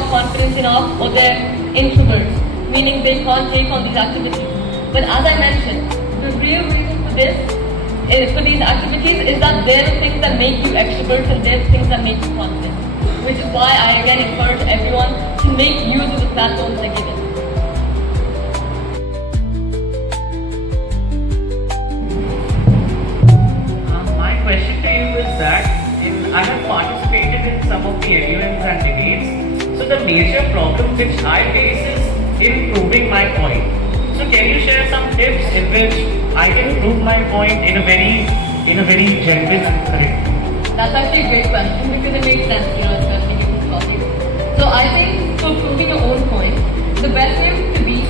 not confident enough, or they're introverts, meaning they can't take on these activities. But as I mentioned, the real reason for these activities is that they're the things that make you extroverts and they're the things that make you confident. Which is why I again encourage everyone to make use of the platforms they're given. My question to you is that I have participated in some of the LUMs and debates. So the major problem which I face is improving my point. So can you share some tips in which I can prove my point in a very genuine and correct? That's actually a great question because it makes sense, especially given the topic. So I think for proving your own point, the best way to be,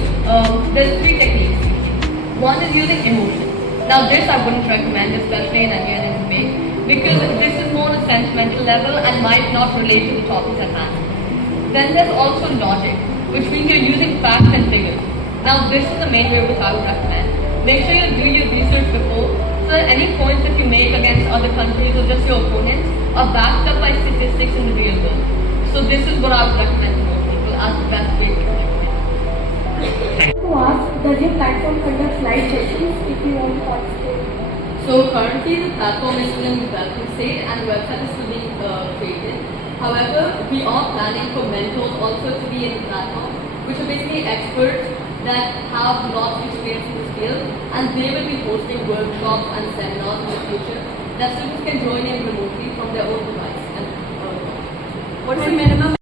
there's three techniques. One is using emotion. Now this I wouldn't recommend, especially in Indian and debate, because this is more on a sentimental level and might not relate to the topics at hand. Then there's also logic, which means you're using facts and figures. Now this is the main way which I would recommend. Make sure you do your research before, so that any points that you make against other countries or just your opponents are backed up by statistics in the real world. So this is what I would recommend to most people as the best way to recommend. To ask, does your platform conduct live sessions if you want to participate? So currently the platform is still in development state and the website is still being created. However, we are planning for mentors also to be in the platform, which are basically experts that have lots of experience in this field, and they will be hosting workshops and seminars in the future that students can join in remotely from their own device. And, What's the minimum